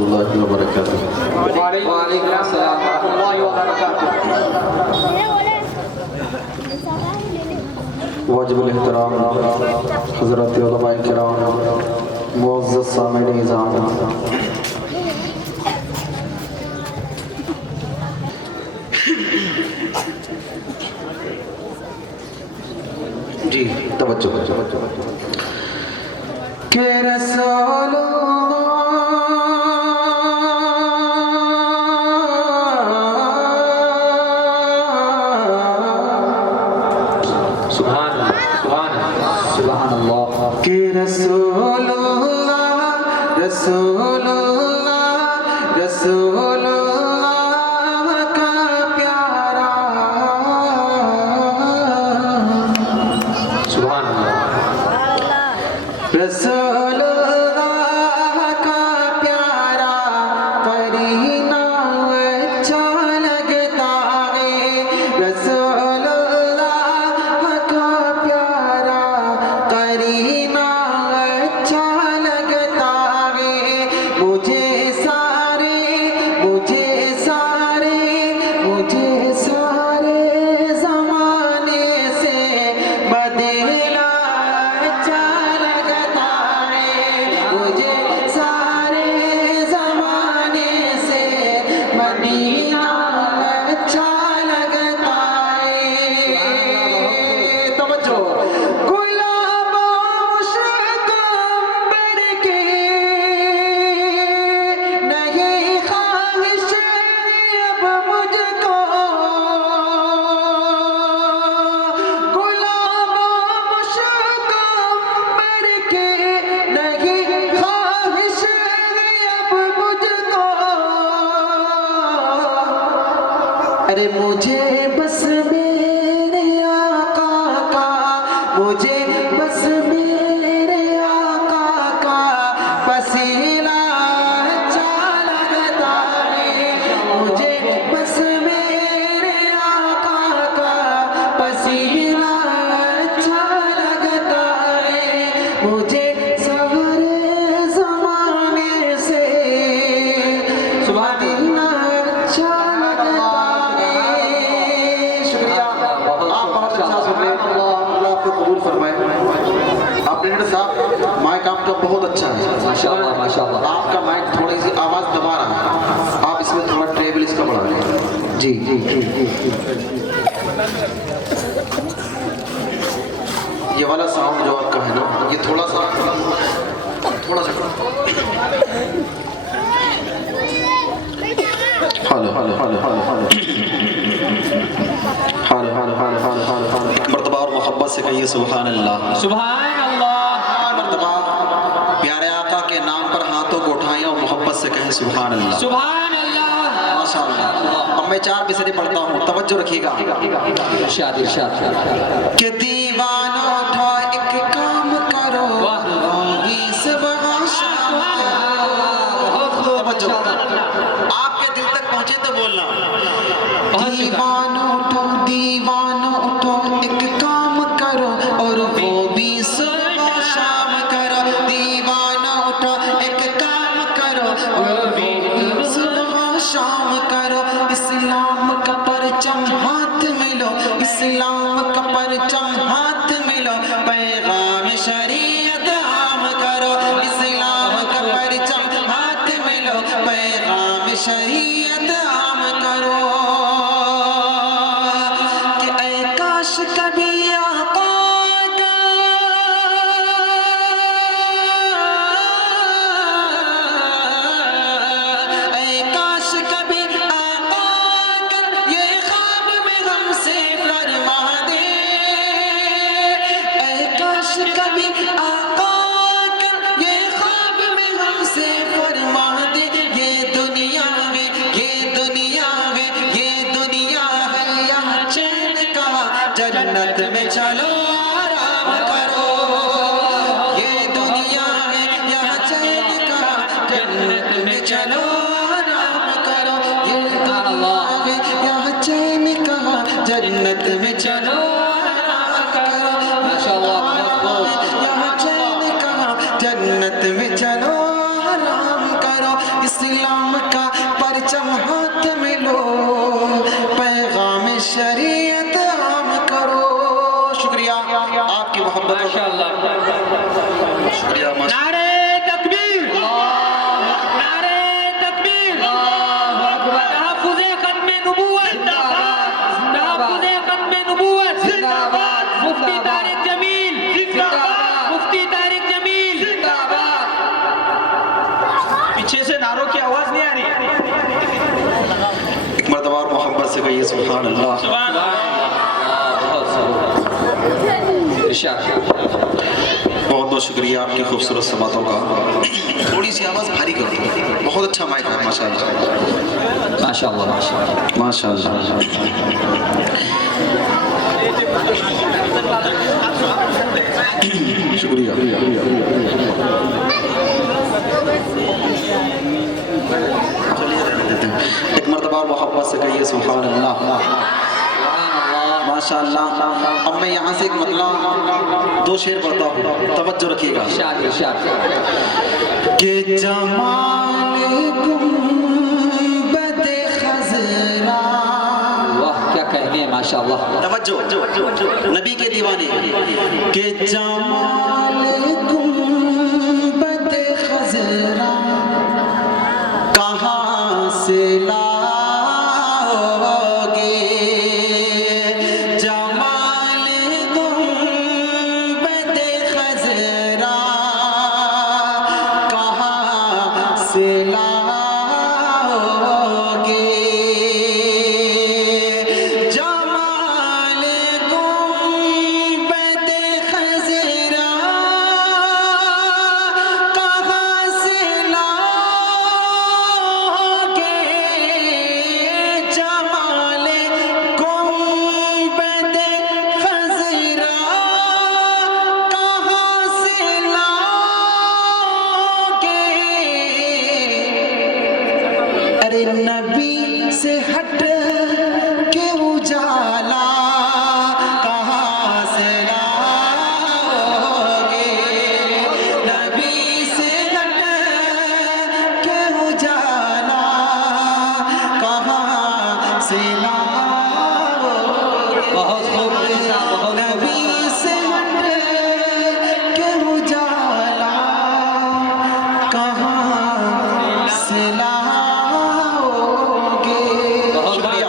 रहमतुल्लाहि व बरकातुहू। वालेकुम अस्सलाम व रहमतुल्लाहि व बरकातुहू। वाजिबुल एहतराम हज़रत उलमाए किराम, मुअज़्ज़ज़ सामिईन निज़ाम, जी तवज्जो के रसूलुल्लाह का प्यारा सुभान अल्लाह रसूलुल्लाह का प्यारा करीना अच्छा लगता है रसूलुल्लाह का प्यारा करीना अच्छा लगता है मुझे सारे ज़माने से मदीना अच्छा लगता है मुझे सारे ज़माने से मदीना अच्छा लगता है तवज्जो गुलाबो मुश्किल के नहीं ख्वाहिश अब मुझको गुलाबो मुश्किल के नहीं ख्वाहिश अब मुझको अरे मुझे बस मेरे आका का मुझे बस मेरे आका का पसीना अच्छा लगता है मुझे बस मेरे आका का पसीना अच्छा लगता है मुझे सारे ज़माने से मदीना अच्छा लगता है शुक्रिया आप बहुत अच्छा सुन रहे हैं अल्लाह आपको कबूल फरमाए आप ट्रेनर साहब माइक आपका बहुत अच्छा है माशाअल्लाह माशाअल्लाह। आपका माइक थोड़ी सी आवाज़ दबा रहा है आप इसमें थोड़ा ट्रेबल इसका बढ़ा दें जी जी जी जी ये वाला साउंड जो आपका है ना ये थोड़ा सा हेलो हेलो हेलो हेलो मर्तबा और मोहब्बत से कहिए सुभान अल्लाह सुभान अल्लाह। मर्तबा प्यारे आका के नाम पर हाथों को उठाएं और मोहब्बत से कहें सुभान अल्लाह सुभान अल्लाह। माशाअल्लाह। अब मैं 4 मिसरे पढ़ता हूँ तवज्जो रखिएगा इरशाद इरशाद कि दीवाना उठा एक काम करो आपके दिल तक पहुंचे तो बोलना दीवानो उठो एक काम करो और वो भी सुबह शाम करो दीवाना उठो एक काम करो और वो भी सुबह शाम करो इस्लाम का परचम हाथ मिलो इस्लाम का परचम हाथ मिलो पैगाम शरीयत आम करो इस्लाम का परचम हाथ मिलो पैगाम शरीयत आम करो कि ऐ काश कभी आका का ऐ काश कभी आका का ये ख्वाब में हमसे फरमा दे ऐ काश कभी आका का ये ख्वाब में हमसे फरमा दे ये दुनिया है यहाँ चैन का जन्नत में चलो आराम करो ये दुनिया है यहाँ चैन का जन्नत में चलो आराम करो ये दुनिया है यहाँ चैन का जन्नत में चलो आराम करो माशाअल्लाह। यहाँ चैन का जन्नत में चलो आराम करो इस्लाम शुक्रिया माशा नारे तकबीर, नारे तकबीर, तहफ्फुज़े खत्मे नबूवत, तहफ्फुज़े खत्मे नबूवत, मुफ्ती तारिक जमील, मुफ्ती तारिक जमील। पीछे से नारों की आवाज नहीं आ रही। एक मर्तबा और मोहब्बत से कहिए सुभान अल्लाह। बहुत बहुत शुक्रिया आपकी खूबसूरत समातों का। थोड़ी सी आवाज़ भारी करो, बहुत अच्छा माइक है माशाल्लाह माशाल्लाह माशाल्लाह माशाल्लाह। शुक्रिया। एक मर्तबा और मोहब्बत से कहिए सुभान अल्लाह माशाल्लाह। अब मैं यहाँ से एक मतलब 2 शेर पढ़ता हूँ, तवज्जो रखिएगा। के जमाल गुंबद खज़रा, वाह क्या कहने हैं माशाल्लाह। तवज्जो नबी के दीवाने। के जमाल गुंबद खज़रा कहाँ से लाओगे, जमाल गुंबद खज़रा कहाँ से लाओगे, जमाल गुंबद खज़रा कहाँ से लाओगे, जमाल गुंबद खज़रा कहाँ से लाओगे। अरे नबी से हट के उजाला कहाँ से लाओगे, नबी से हट के उजाला कहाँ से लाओगे, बहुत खूब नबी से हट के उजाला कहाँ से लाओगे। शुक्रिया।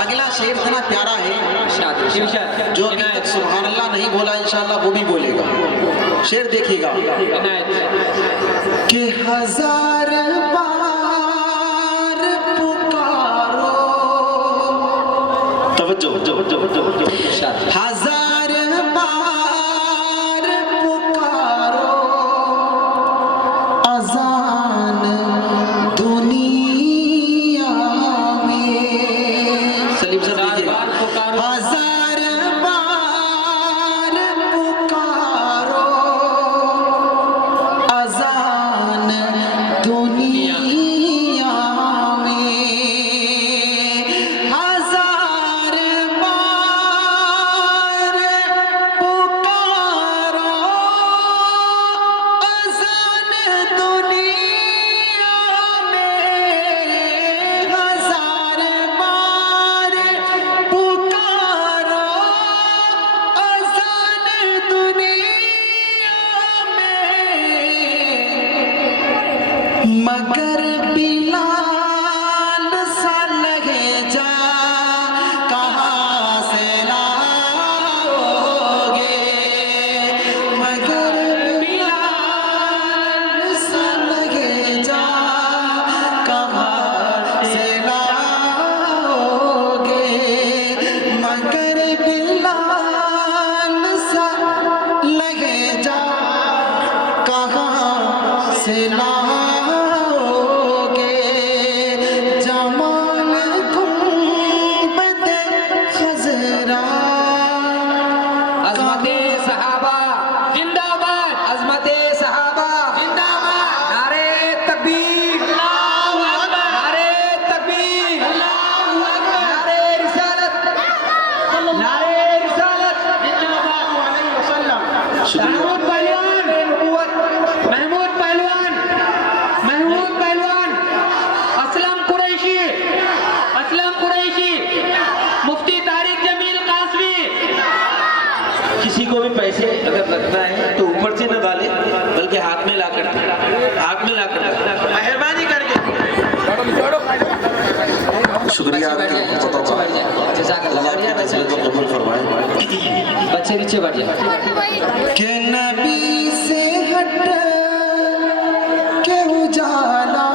अगला शेर इतना प्यारा है, जो अभी तक सुभान अल्लाह नहीं बोला इंशाअल्लाह वो भी बोलेगा। शेर देखिएगा कि हजार बार पुकारो, तवज्जो, हजार बार पुकारो अजान दुनिया में। सलीम सर लीजिएगा। हजार बार पुकारो अजान दुनिया में, हजार बार हाथ में ला कर मेहरबानी करके। शुक्रिया आपके कबूल फरमाए। बच्चे नीचे बैठ जाए। के नबी से हट के उजाला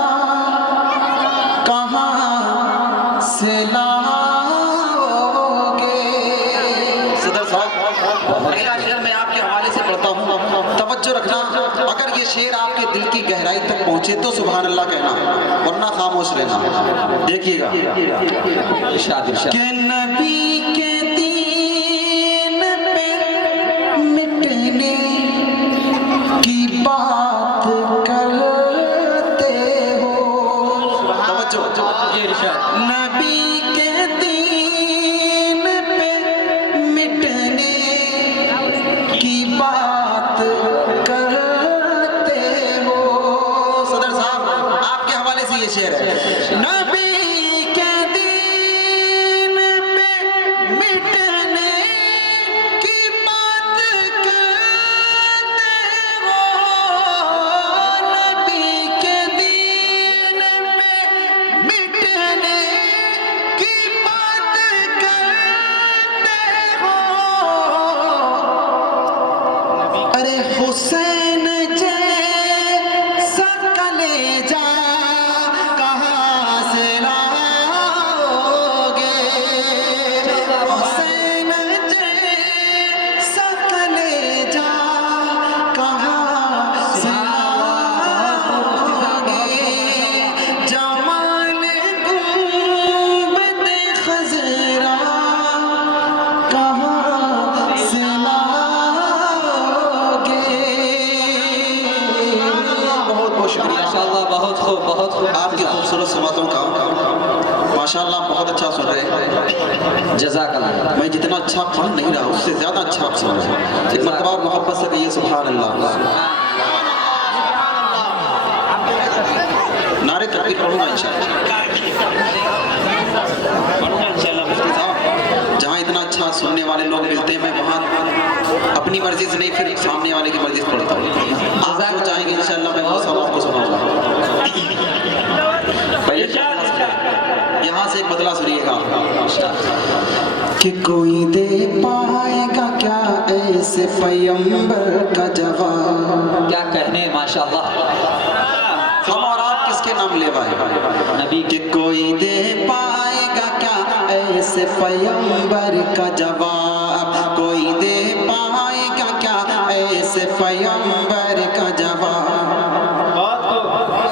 कहाँ से लाओगे। सदर साहब पहला शेर मैं आपके हवाले से पढ़ता हूँ, तवज्जो रखना। अगर ये शेर आपके दिल की गहराई तक पहुँचे तो सुभान अल्लाह कहना, वरना खामोश रहना। देखिएगा। इरशाद इरशाद। के नबी के दीन पे मिटने की बात करते हो। तवज्जो। ये इरशाद। नबी के दीन पे मिटने की बात करते हो। सदर साहब आपके हवाले से ये शेर है। नबी के दीन पे मिटने की बात करते हो। नबी के दीन पे मिटने की बात करते हो। अरे हुसैन जैसा कलेजा कहाँ से लाओगे। हुसैन जैसा कलेजा कहाँ से लाओगे। जमाल गुंबद खज़रा कहाँ से लाओगे। बहुत बहुत शुक्रिया माशाअल्लाह, बहुत खूब, बहुत खूब। आपकी खूबसूरत समातों का। माशाअल्लाह बहुत अच्छा सुन रहे हैं। जज़ाकल्लाह। मैं जितना अच्छा पढ़ नहीं रहा उससे ज्यादा अच्छा आप सुन रहे हैं। एक मरतबा मोहब्बत से कहिए सुभान अल्लाह। नारे तकबीर पढ़ूंगा इंशाअल्लाह। जहाँ इतना अच्छा सुनने वाले लोग मिलते हैं मैं वहाँ अपनी मर्जी से नहीं फिर सामने वाले की मर्जी से पढ़ता हूँ। आप जो चाहेंगे इंशाअल्लाह मैं वो सब आपको सुनाऊंगा। यहाँ से एक बदला सुनिएगा कि कोई दे पाएगा क्या ऐसे पैगंबर का जवाब। क्या कहने, माशाअल्लाह। हम और आप किसके नाम ले पाए नबी कि कोई दे पाएगा क्या ऐसे पैगंबर का जवाब। कोई दे पाएगा क्या ऐसे पैगंबर का जवाब।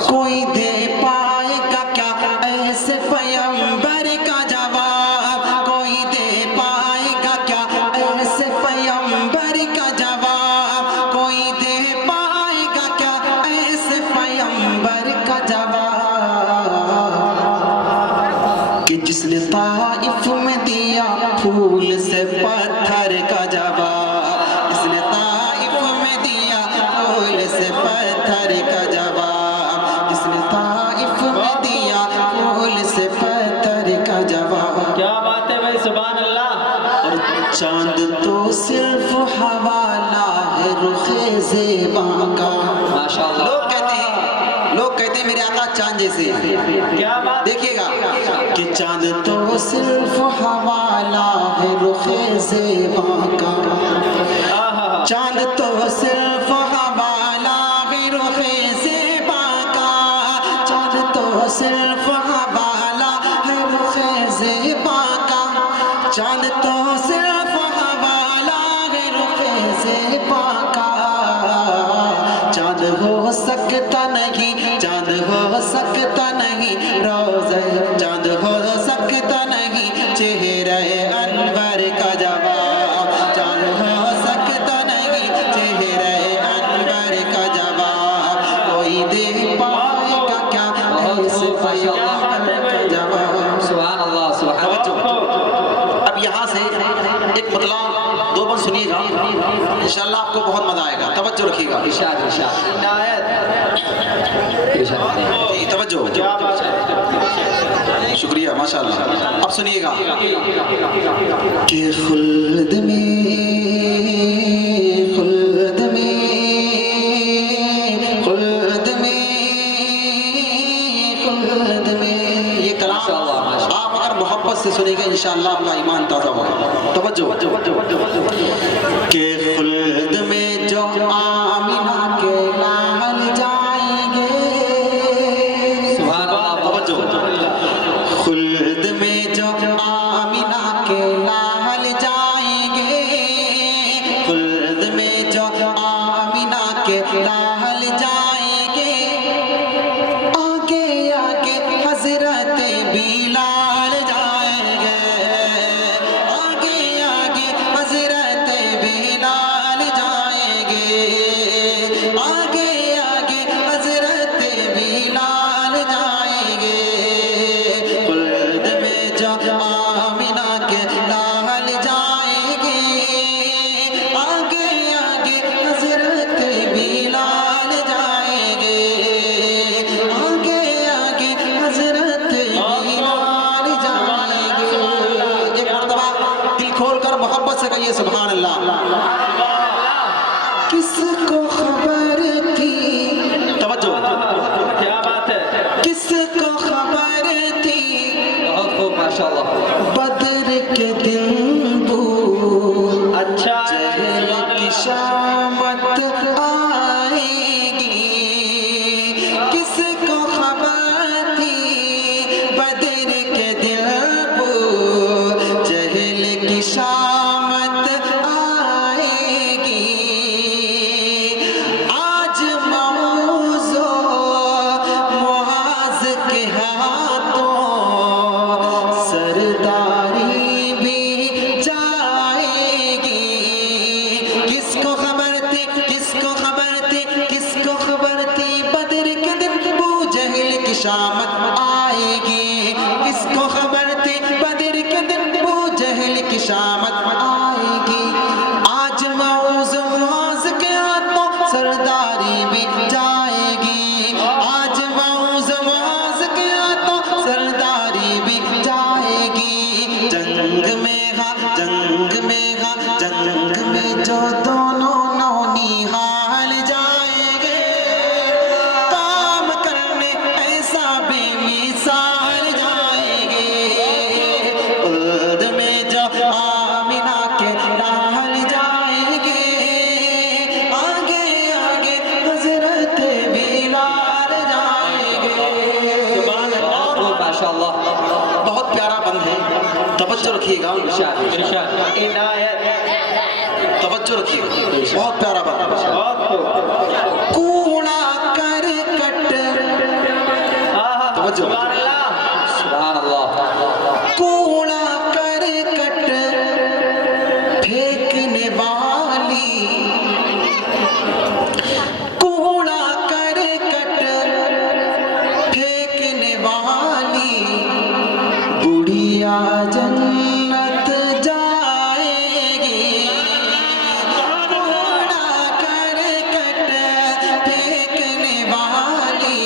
कोई दे पाएगा क्या ऐसे पैगंबर का जवाब। कोई दे पाएगा क्या ऐसे पैगंबर का जवाब। कोई दे पाएगा क्या ऐसे पैगंबर का जवाब कि जिसने ताइफ में दिया फूल से पत्थर का जवाब। जिसने ताइफ में दिया फूल से पत्थर का जवाब। जिसने ताइफ में दिया फूल से पत्थर का जवाब। क्या बात है भाई, सुभान अल्लाह। और चांद तो सिर्फ हवाला है रुखे ज़ेबा का। माशाअल्लाह। लोग कहते हैं मेरे आका चांद जैसे हैं। क्या बात। देखिएगा कि चांद तो सिर्फ हवाला है रुखे ज़ेबा का। चांद तो सिर्फ हवाला है रुखे ज़ेबा का। चांद तो सिर्फ हवाला है रुखे ज़ेबा का। चांद तो सिर्फ हवाला है रुखे ज़ेबा का। चांद हो सकता नहीं, चांद हो सकता नहीं रोज़े। चांद हो सकता नहीं चेहरे अनवर का जवाब। चांद हो सकता नहीं चेहरे अनवर का जवाब। कोई दे पाएगा क्या ऐसे पैगंबर का जवाब। सुभान अल्लाह, सुभान अल्लाह। अब यहाँ से एक मतलब दो बार सुनिएगा, इंशाअल्लाह आपको बहुत मजा आएगा। तवज्जो रखिएगा। इरशाद इरशाद इरशाद। तवज्जो। शुक्रिया माशाअल्लाह। अब सुनिएगा कि खुल्द में से सुनेंगे इंशाअल्लाह आपका ईमान ताज़ा होगा। तवज्जो के खुल्द में जो आमिना के लाल जाएंगे, सुभान अल्लाह। तवज्जो खुल्द में जो आमिना के लाल जाएंगे, खुल्द में जो आमिना के लाल जाएंगे, आगे आगे हजरत बिलाल जाएंगे, आगे आगे हजरत बिलाल जाएंगे, आगे आगे हजरत बिलाल जाएंगे, खुल्द में जो आमिना के लाल जाएंगे, आगे आगे हजरत बिलाल जाएंगे, आगे आगे हजरत बिलाल जाएंगे। एक मर्तबा दिल खोल कर मोहब्बत से कहिए सुभान अल्लाह। किसको खबर थी, तवज्जो क्या बात है। किसको खबर थी बहुत खूब माशाअल्लाह। बदर के दिन वो अच्छा है, जहल की शामत आएगी, किसको खबर थी बदर के दिन वो जहल की शामत आएगी, आज मौजो मुआज के हाथों सरदारी भी जाएगी, किसको खबर थी, किसको खबर थी, किसको खबर थी बदर के दिन वो जहल की शामत आएगी, किसको खबर थी बदर के दिन वो जहल की शामत आएगी, आज मौज मुआज के हाथों सरदारी भी जाएगी, आज मौज मुआज के हाथों सरदारी भी जाएगी, जंग में हाँ जंग में हाँ जंग में जो दोनों नौनिहाल जाएंगे, काम करने ऐसा बेमिसाल जाएंगे, खुल्द में जो आमिना के लाल जाएंगे, आगे आगे हजरत बिलाल जाएंगे। बहुत खूब माशाअल्लाह। बहुत प्यारा बंद है, तवज्जो रखिएगा, इरशाद। इनायत तवज्जो रखिएगा, बहुत प्यारा बंद। बहुत खूब। कूड़ा कर कट, आहा, तवज्जो। सुभान अल्लाह। सुभान अल्लाह। कूड़ा कर कट फेंकने वाली, कूड़ा कर कट फेंकने वाली बुढ़िया जन्नत जाएगी, कूड़ा कर कट फेंकने वाली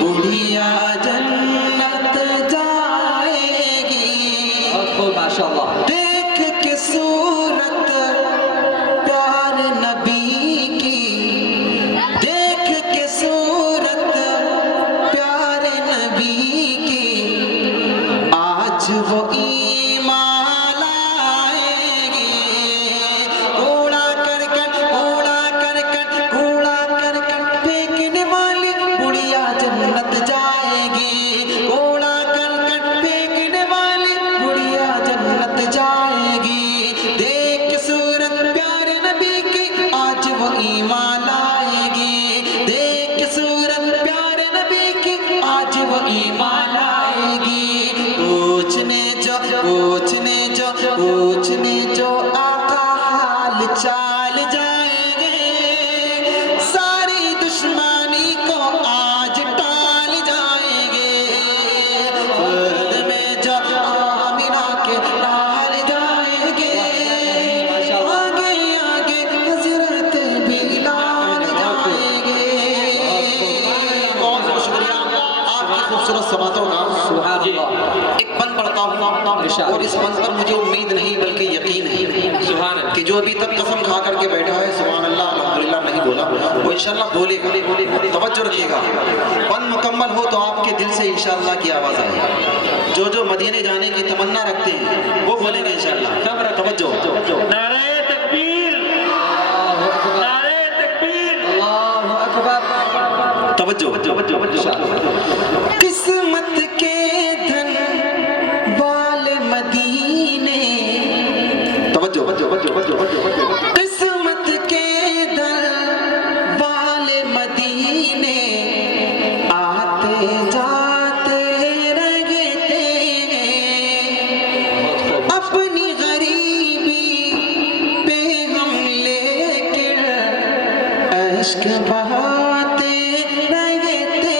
बुढ़िया जन्नत जाएगी, बहुत खूब माशाअल्लाह। देख के सूरत प्यार नबी की, देख के सूरत प्यार नबी की, आज वो ईमान लाएगी, कूड़ा करकट कूड़ा करकट कूड़ा करकट फेंकने वाली बुढ़िया जन्नत जाएगी, कूड़ा करकट फेंकने वाली बुढ़िया जन्नत जाएगी, और इस मंच पर मुझे उम्मीद नहीं बल्कि यकीन है कि जो अभी तक कसम खा करके बैठा है सुभान अल्लाह अल्हम्दुलिल्लाह नहीं बोला वो इंशाल्लाह बोलेगा। तवज्जो रखिएगा, पन मुकम्मल हो तो आपके दिल से इंशाल्लाह की आवाज़ आएगी। जो मदीने जाने की तमन्ना रखते हैं वो बोलेंगे इंशाल्लाह। तवज्जो, नारे तकबीर, नारे तकबीर, अल्लाहु अकबर। तवज्जो। किस्मत के धन वाले मदीने, तवज्जो, किस्मत के धन वाले मदीने आते जाते रहते हैं। अपनी गरीबी पे हम लेकर अश्क बहाते रहते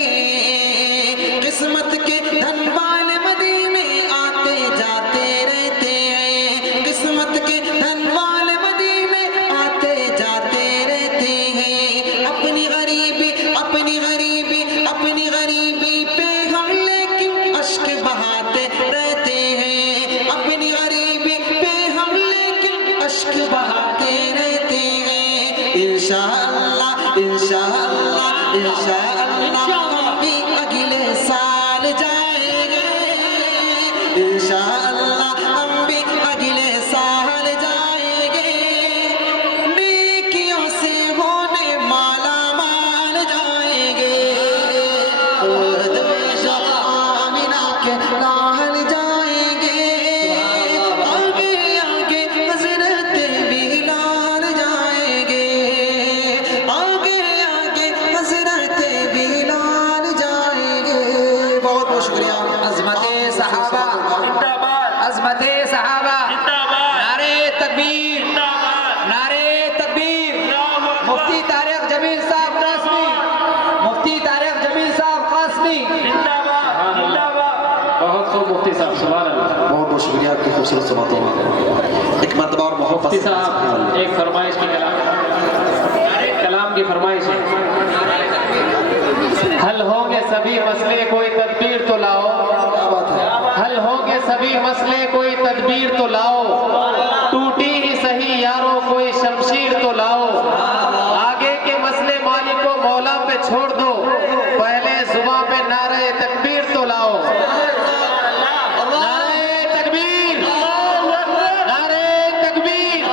हैं। किस्मत के धन वाले मदीने आते जाते रहते हैं। किस्मत के धन वाले मदीने आते जाते रहते हैं। अपनी गरीबी पे हम लेकिन अश्क बहाते रहते हैं। अपनी गरीबी पे हम लेकिन अश्क बहाते रहते हैं। इंशाअल्लाह इंशाअल्लाह इंशाअल्लाह हम भी अगले साल जाएंगे। इंशाअल्लाह हम भी अगले साल जाएंगे। नेकियों से होने माला माल जाएंगे। खुद आमिना के लाल जाएंगे। आगे आगे हज़रत बिलाल जाएंगे। आगे आगे हज़रत बिलाल जाएंगे। बहुत बहुत शुक्रिया। अज़मते सहाबा, अज़मते सहाबा, नारे तकबीर, नारे तकबीर। मुफ्ती तारिक जमील साहब कासमी, मुफ्ती तारिक जमील साहब कासमी। बहुत खूब मुफ्ती साहब, सुभान अल्लाह। बहुत बहुत शुक्रिया आपकी खूबसूरत बातों का। एक मरतबा और मोहब्बत मुफ्ती साहब एक फरमाइश की कलाम की फरमाइश है। हल होंगे सभी मसले कोई तदबीर तो लाओ, हल होंगे सभी मसले कोई तदबीर तो लाओ। टूटी ही सही यारों कोई शमशीर तो लाओ। आगे के मसले मालिक को मौला पे छोड़ दो, पहले जुबां पे नारे तकबीर तो लाओ। नारे तकबीर, नारे तकबीर।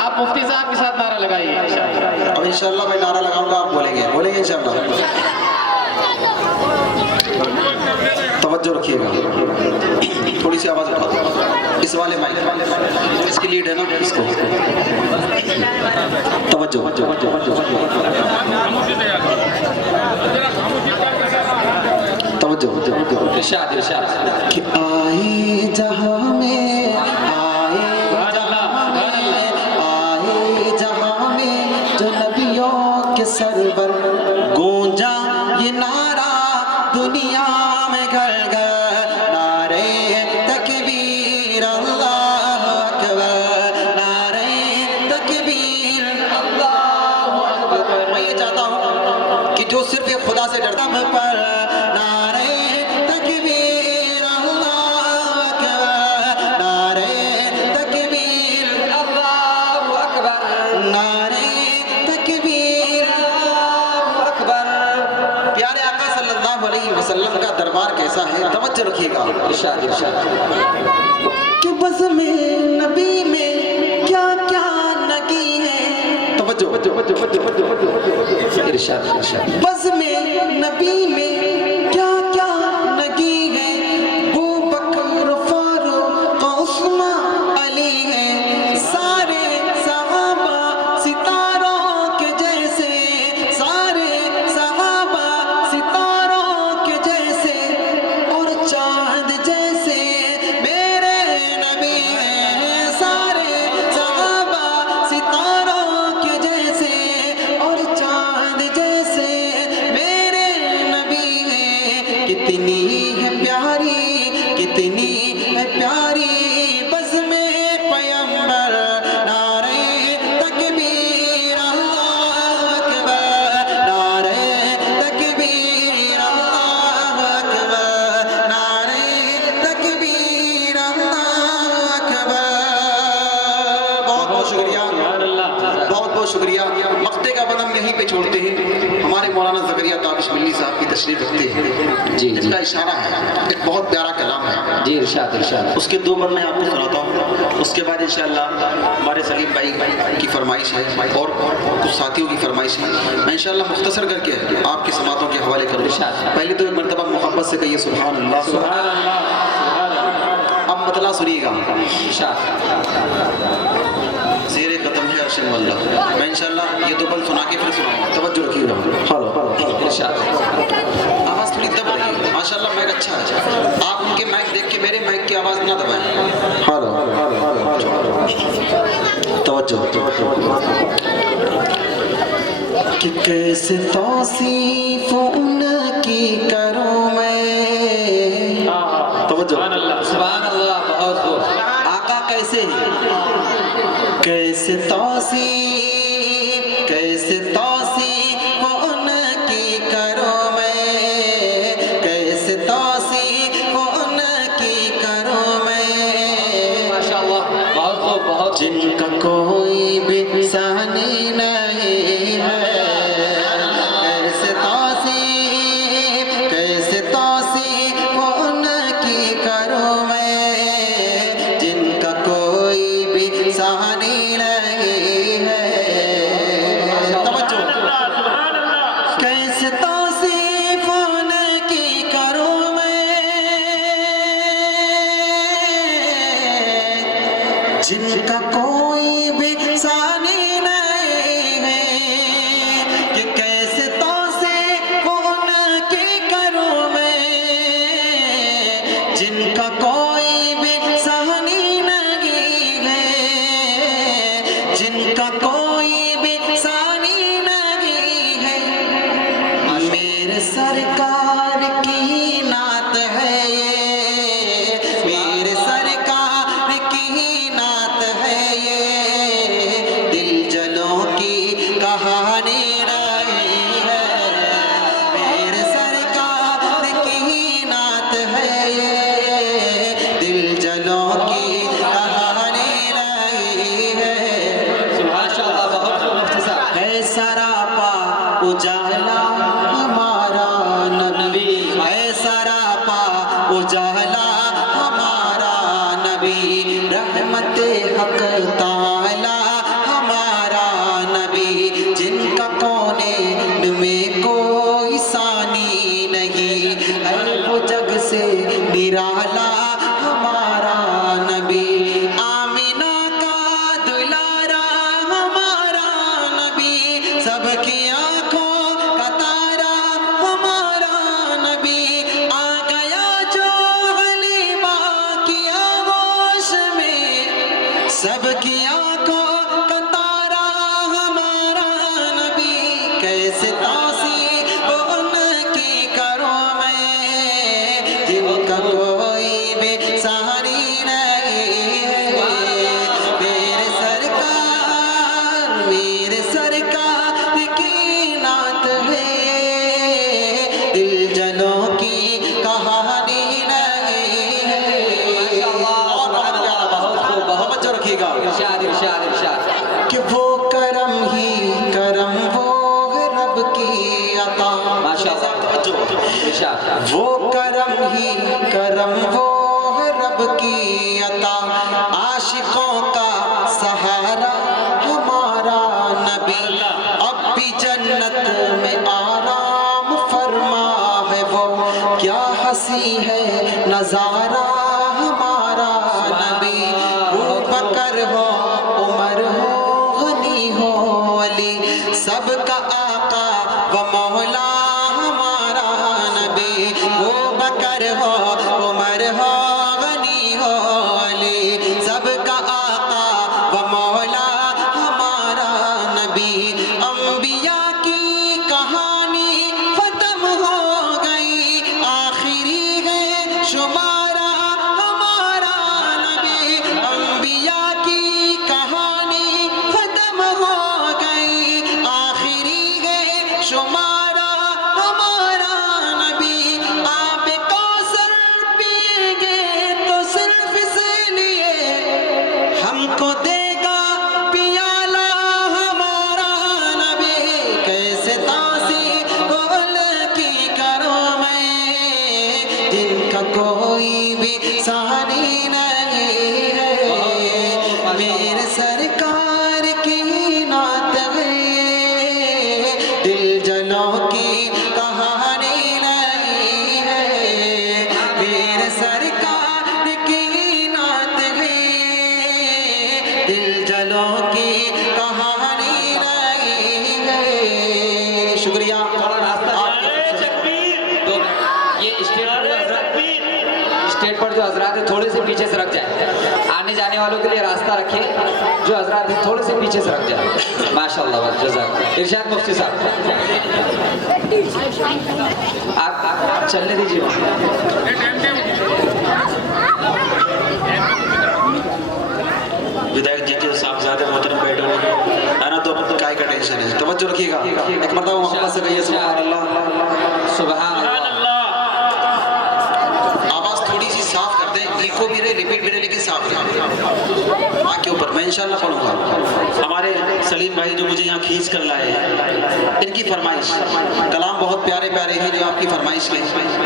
आप मुफ्ती साहब के साथ नारा लगाइए इंशाअल्लाह। अब इंशाअल्लाह मैं नारा लगाऊंगा, आप बोलेंगे इंशाअल्लाह। तवज्जो रखिएगा, थोड़ी सी आवाज उठा दो इस वाले माइक, जो इसकी लीड है ना इसको। तवज्जो, तवज्जो। इरशाद, इरशाद। कि आए जहां में, आए जहां में जो नबियों के सरवर गूंजा ये नारा दुनिया में घर घर। नारे तकबीर अल्लाह अकबर, नारे तकबीर अल्लाह अकबर। मैं ये चाहता हूँ कि जो सिर्फ ये खुदा से डरता है पर नारे तकबीर अल्लाह अकबर, नारे तकबीर अल्लाहु अकबर, नारे तकबीर अल्लाहु अकबर। प्यारे आका सल्लल्लाहु अलैहि वसल्लम का दरबार कैसा है, तवज्जो रखिएगा। इरशाद, इरशाद। कि बस में नबी में क्या क्या नगी है। तवज्जो, इरशाद, इरशाद। बस में नबी में क्या क्या नगी है। अबू बकर फारूक उस्मान अली है। सारे सहाबा सितारों के जैसे, सारे सहाबा सितारों के जैसे और चांद जैसे मेरे नबी हैं। सारे सहाबा सितारों के जैसे और चांद जैसे मेरे नबी शुक्रिया। मक्ते का बंद हम यहीं पे छोड़ते हैं। हमारे मौलाना ज़करिया ताबिश मिल्ली साहब की तशरीफ रखते हैं। जी, इनका इशारा है, एक बहुत प्यारा कलाम है। जी इरशाद इरशाद। उसके 2 बार मैं आपको सुनाता हूँ। उसके बाद इंशाअल्लाह हमारे सलीम भाई की फरमाइश है और कुछ साथियों की फरमाइश है। मैं इंशाअल्लाह मुख्तसर करके आपकी समातों के हवाले करूँगा। पहले तो एक मरतबा मोहब्बत से कहिए सुभान अल्लाह। सुभान अल्लाह, सुभान अल्लाह। अब मतला सुनिएगा। इरशाद। ज़ेरे क़दम है अर्श मौला। मैं इंशाअल्लाह ये 2 बल सुना के फिर सुनाऊंगा। तवज्जो रखिएगा। हेलो इरशाद। आवाज़ थोड़ी दब रही है। माशाअल्लाह माइक अच्छा है। आप उनके माइक देख के मेरे माइक की आवाज़ ना दबाएं। हेलो तवज्जो। कि कैसे तौसीफ़ उनकी करूं मैं। तवज्जो। सुभान अल्लाह, सुभान अल्लाह। बहुत खूब। आका कैसे हैं, कैसे तौसीफ़ उनकी करूं मैं, कैसे तौसीफ़ उनकी करूं मैं। माशाअल्लाह बहुत खूब बहुत। जिनका कोई भी सानी नहीं है, कैसे तौसीफ़ उनकी करूं मैं, जिनका कोई भी सानी नहीं है। तवज्जो। सुभान अल्लाह। कैसे तौसीफ़ उनकी करूं मैं, जिनका कोई भी सानी नहीं है। कि कैसे तौसीफ़ उनकी करूं मैं, जिनका कोई भी सानी नहीं है, जिनका कोई भी सानी नहीं है। मेरे सरकार की नात है ये, मेरे सरकार की नात है ये, दिल जलों की कहानी नहीं है। मेरे सरकार की नात है ये, दिल जलों की कहानी नहीं है। माशाअल्लाह बहुत खूब मुख्तसर। है सरापा उजाला हमारा नबी, है सरापा उजाला हमारा नबी, रहमते हक ताला हमारा नबी, जिनका कोने में कोई सानी नहीं है, वो जग से निराला हमारा नबी। आमिना का दुलारा हमारा नबी, सबकी आंखों का तारा हमारा नबी, आ गया जो हलीमा की आगोश में, सबकी आंखों का तारा हमारा नबी। कैसे तौसीफ़ उनकी करूं मैं, जिनका कोई भी सहारी नहीं है। मेरे सरकार की नात है, दिल जलों की कहानी नहीं है। और बहुत प्यारा, बहुत खूब, बहुत बच्चों रखिएगा। इरशाद इरशाद इरशाद। कि वो करम ही करम वो है रब की अता। माशाअल्लाह। इरशाद। वो करम ही करम वो है रब की अता, आशिकों का सहारा हमारा नबी, अब भी जन्नत में आराम फरमा है वो, क्या हंसी है नजारा हमारा नबी। वो बकर हो उमर हो गनी हो अली, सबका आका व मौला हमारा नबी। वो बकर हो उमर हो गनी हो अली, सबका आका व मौला हमारा नबी। अंबिया की कहानी खत्म हो गई, आखिरी है शुमार और जो हजरात है थोड़े से पीछे से रख जाए, आने जाने वालों के लिए रास्ता रखे, जो हजरात है थोड़े से पीछे से रख जाए। माशाल्लाह, जज़ाक। इरशाद मुफ्ती साहब, आप चलने दीजिए। विधायक जी के साहबजादे मोहतरम बैठे हुए है ना, तो काय का टेंशन है, तवज्जो रखिएगा। एक मरतबा मोहब्बत से कहिए सुभान अल्लाह, सुभान अल्लाह। आवाज थोड़ी सी साफ कर दें, इको भी रहे, रिपीट भी रहे, लेकिन साफ रहे आँख के ऊपर। मैं इंशाल्लाह पढ़ूंगा। हमारे सलीम भाई जो मुझे यहाँ खींच कर लाए हैं, इनकी फरमाइश, कलाम बहुत प्यारे प्यारे हैं जो आपकी फरमाइश के,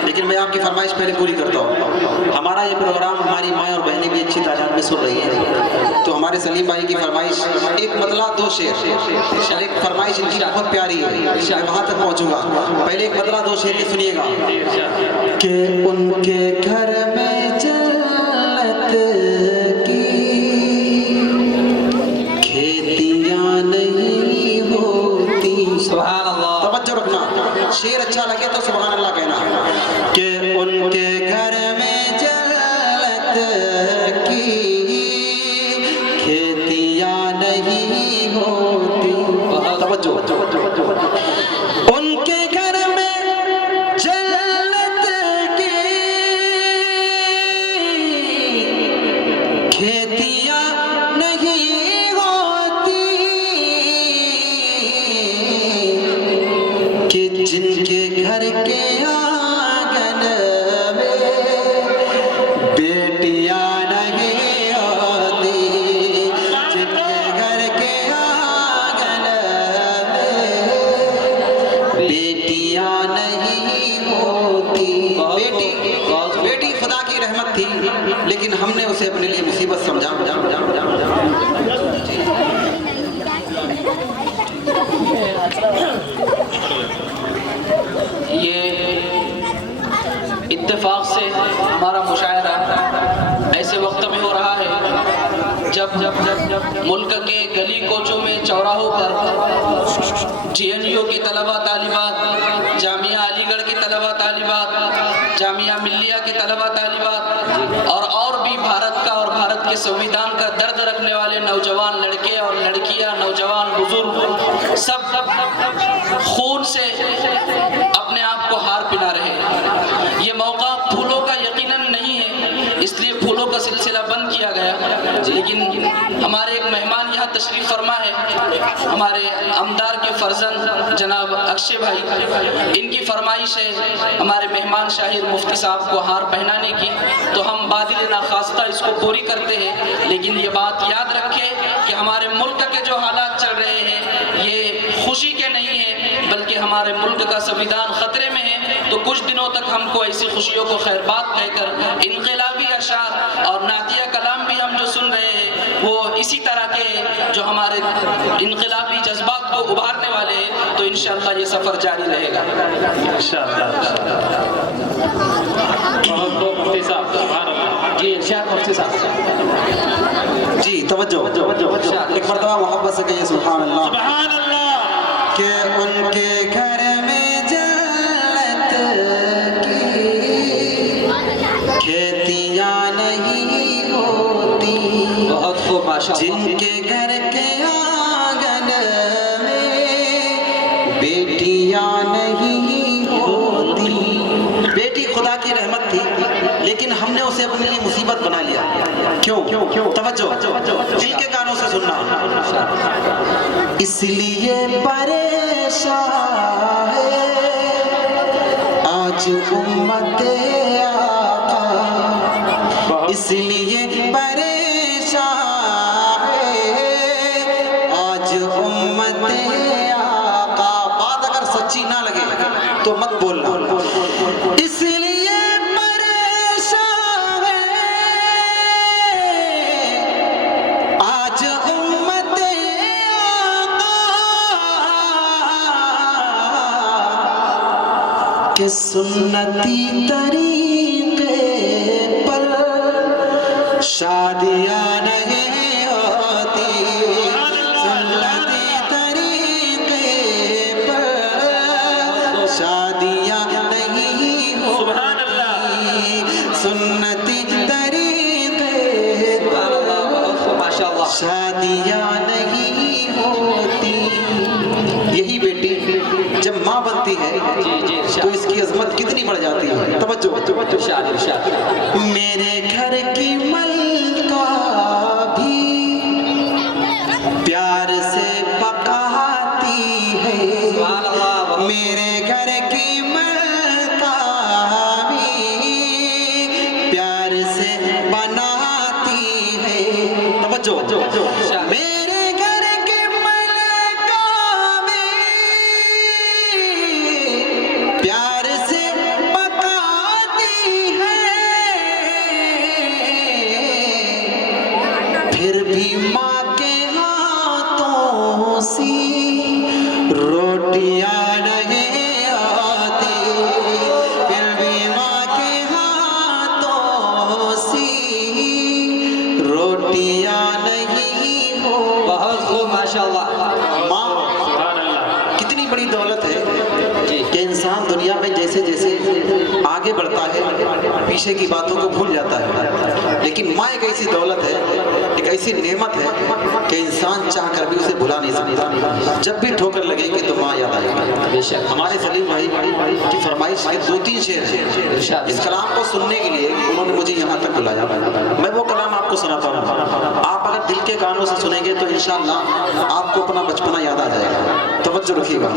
लेकिन मैं आपकी फरमाइश पहले पूरी करता हूँ। हमारा ये प्रोग्राम हमारी माँ और बहनें भी अच्छी तादाद में सुन रही हैं, तो हमारे सलीम भाई की फरमाइश, एक मतला दो शेर, एक फरमाइश इनकी बहुत प्यारी है, मैं वहाँ तक पहुँचूंगा। पहले एक मतला दो शेर की सुनिएगा। कि उनके घर में जन्नत की खेतियाँ नहीं होती। सुभान अल्लाह। तवज्जो रखना, शेर अच्छा लगे तो सुभान अल्लाह कहना। कि उनके घर में जन्नत की खेतियाँ नहीं होती। तवज्जो, उनके घर में जन्नत की खेतियाँ नहीं होती, कि जिनके घर के आंगन में बेटियाँ नहीं होती, जिनके घर के आंगन में बेटियाँ नहीं होती। बेटी खुदा की रहमत थी, लेकिन हमने उसे अपने लिए मुसीबत समझा। ये इत्तेफाक से हमारा मुशायरा ऐसे वक्त में हो रहा है जब मुल्क के गली कोचों में, चौराहों पर JNU की तलबा तालिबात, जामिया अलीगढ़ की तलबा तालिबात, जामिया मिल्लिया की तलबा तालिबात और भी भारत का और भारत के संविधान का दर्द रखने वाले नौजवान लड़के और लड़कियां, नौजवान बुजुर्ग सब खून से अपने आप को हार पिला रहे हैं। ये मौका फूलों का यकीनन नहीं है, इसलिए फूलों का सिलसिला बंद किया गया। लेकिन हमारे एक मेहमान यहाँ तशरीफ फरमा है, हमारे अमदार के फर्जंद जनाब अक्षय भाई, इनकी फरमाइश है हमारे मेहमान शाहिर मुफ्ती साहब को हार पहनाने की, तो हम बादिल नाखास्ता इसको पूरी करते हैं। लेकिन ये बात याद रखें कि हमारे मुल्क के जो हालात चल रहे हैं ये खुशी के नहीं है, बल्कि हमारे मुल्क का संविधान खतरे में है। तो कुछ दिनों तक हमको ऐसी खुशियों को खैरबात कहकर इनकलाबी अशार और नातिया कलाम भी हम जो सुन रहे हैं वो इसी तरह के जो हमारे इनकलाबी जज्बात को उभारने वाले हैं। तो इंशाअल्लाह ये सफ़र जारी रहेगा मुफ्ती साहब, सुभान अल्लाह। जी इरशाद मुफ्ती साहब। जी तवज्जो, एक मरतबा मोहब्बत से कहिए सुभान अल्लाह। सुभान अल्लाह। कि उनके घर में जन्नत की खेतियाँ नहीं होती। बहुत खूब, माशाअल्लाह। जिनके घर के आंगन में बेटियाँ नहीं होती। बेटी खुदा की रहमत थी, लेकिन हमने उसे अपने लिए मुसीबत बना लिया। क्यों? तवज्जो, दिल के कानों से सुनना। इसलिए परेशान है आज उम्मत आका, इसलिए परेशान है आज उम्मत आका। बात अगर सच्ची ना लगे तो मत बोलना। इसलिए परेशान है आज उम्मत आका के सुन्नती तरीके पर शादियाँ नहीं होती। सुन्नती तरीके पर शादियाँ नहीं होती। सुन्नती शादियां नहीं होती। यही बेटी जब माँ बनती है तो इसकी अजमत कितनी बढ़ जाती है। तवज्जो। इरशाद इरशाद। मेरे घर की मलका भी प्यार से पकाती है। सुभान अल्लाह। मेरे घर की मलका भी प्यार से बनाती है। तवज्जो। मेरे घर की मलका भी प्यार से पकाती है। फिर भी माँ के हाथों से रोटियां नहीं आती। फिर भी माँ के हाथों से रोटियां नहीं हो। बहुत खूब माशाल्लाह। माँ सुभान अल्लाह। कितनी बड़ी दौलत है जी कि इंसान दुनिया में जैसे जैसे आगे बढ़ता है पीछे की बातों को भूल जाता है। लेकिन माँ एक ऐसी दौलत है, एक ऐसी नेमत है कि इंसान चाह कर भी उसे भुला नहीं सकता। जब भी ठोकर लगेगी तो माँ याद आएगी। बेशक। हमारे सलीम भाई की फरमाइश के 2-3 शेर हैं। इरशाद। इस कलाम को सुनने के लिए उन्होंने मुझे यहाँ तक बुलाया। मैं वो कलाम आपको सुनाता हूँ। आप अगर दिल के कानों से सुनेंगे तो इंशाअल्लाह आपको अपना बचपना याद आ जाएगा। तवज्जो रखिएगा।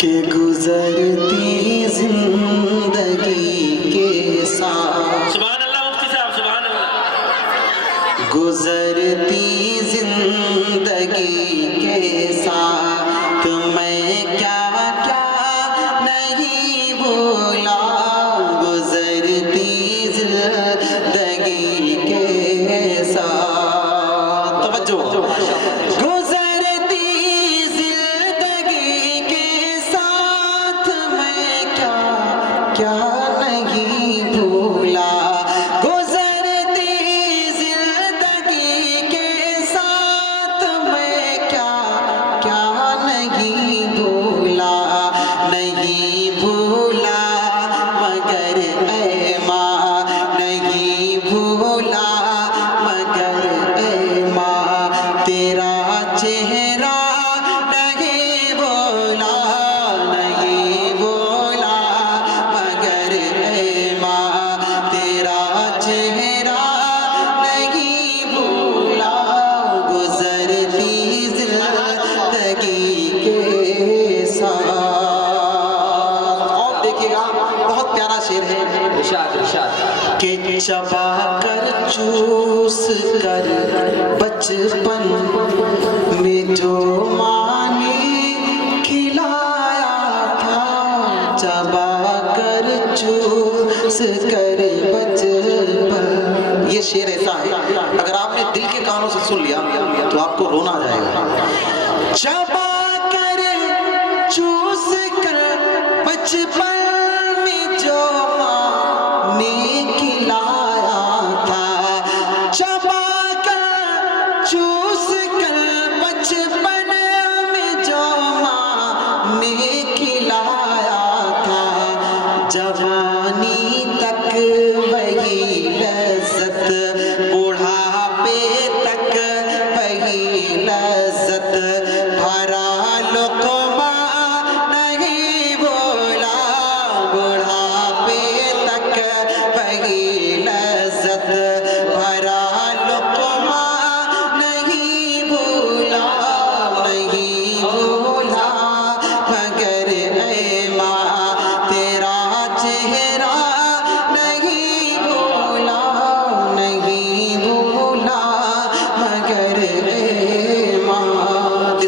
कि गुजरती जिंदगी के साथ, सुभान अल्लाह मुफ्ती साहब, सुभान अल्लाह। गुजरती जिंदगी के साथ मैं क्या क्या नहीं भूला। गुजरती जिंदगी के साथ। तवज्जो। गुजरती जिंदगी के साथ मैं क्या क्या नहीं भूला। गुजरती जिंदगी के साथ मैं क्या क्या नहीं भूला। नहीं भूला मगर ऐ माँ, नहीं भूला मगर ऐ माँ, तेरा चेहरा नहीं भूला। नहीं भूला मगर ऐ माँ, तेरा चेहरा नहीं भूला। गुजरती जिंदगी के साथ। और देखिएगा बहुत प्यारा शेर है। इरशाद इरशाद। कि चबा कर चूस कर बचपन में जो माँ ने खिलाया था। चबा कर चूस कर बचपन। ये शेर ऐसा है अगर आपने दिल के कानों से सुन लिया तो आपको रोना आ जाएगा। चबा कर चूस कर बचपन में जो माँ ने खिलाया था। चबा कर चूस कर बचपन में जो माँ ने खिलाया था। जवानी तक वही लज्जत, बुढ़ापे तक वही लज्जत, भरा लुक़मा नहीं भूला। बुढ़ापे तक वही लज्जत, भरा लुक़मा नहीं भूला। नहीं भूला मगर ऐ माँ, तेरा चेहरा नहीं भूला। नहीं भूला मगर ऐ माँ।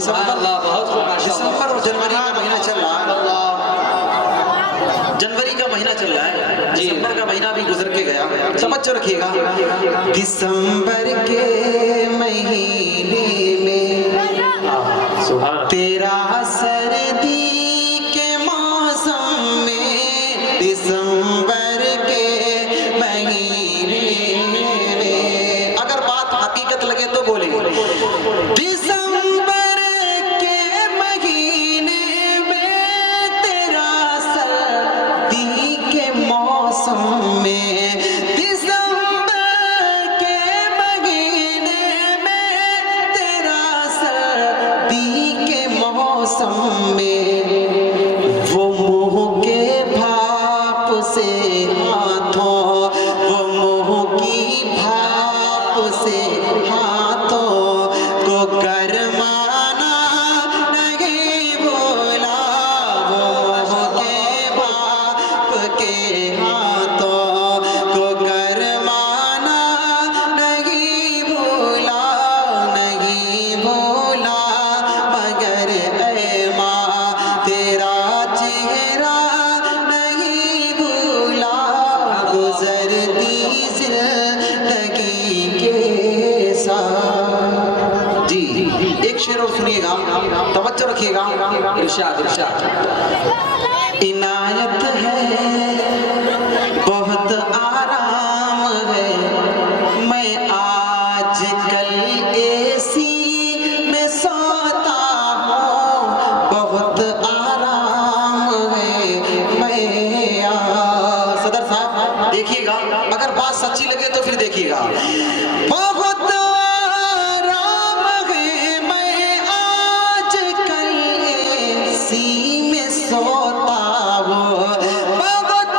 सुभान अल्लाह। बहुत खूब माशाल्लाह। दिसंबर और जनवरी का महीना चल रहा है। जनवरी का महीना चल रहा है। दिसंबर का महीना भी गुजर के गया। समझ रखिएगा। दिसंबर के महीने में सुभान तेरा सर्दी के मौसम में, दिसंबर के महीने में, अगर बात हकीकत लगे तो बोले। दिसंबर के महीने में तेरा सर्दी के मौसम में, दिसंबर के महीने भाप से हाथों को गरमाना नहीं भूला, वो के बाप के हाथों को गरमाना नहीं भूला, नहीं भूला, मगर ऐ माँ तेरा चेहरा नहीं भूला, गुजरती जिंदगी के साथ। जी एक शेर और सुनिएगा, तवज्जो रखिएगा। इरशाद इरशाद। इनायत है बहुत आराम है, मैं आजकल एसी में सोता हूँ, बहुत आराम है मैं सदर साहब देखिएगा, अगर बात सच्ची लगे तो फिर देखिएगा। बहुत आराम है मैं आजकल एसी में सोता हूँ, बहुत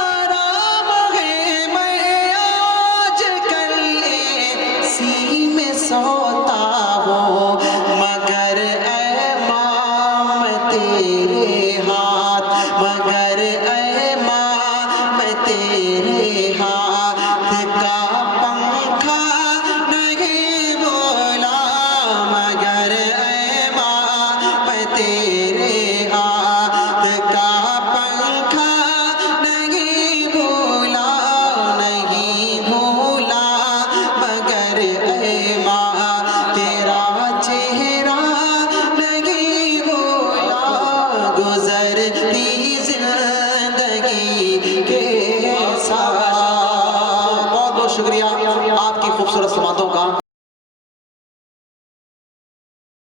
आराम है मैं आजकल एसी में सोता हूँ, मगर ऐ माँ मैं तेरे हाथ, मगर ऐ माँ मैं तेरे हाथ का पंखा नहीं बोला, मगर ऐ माँ मैं तेरे हाथ का पंखा नहीं भूला, नहीं भूला, मगर ऐ माँ तेरा चेहरा नहीं भूला, गुजरती जिंदगी के साथ। बहुत बहुत शुक्रिया आपकी खूबसूरत समातों का।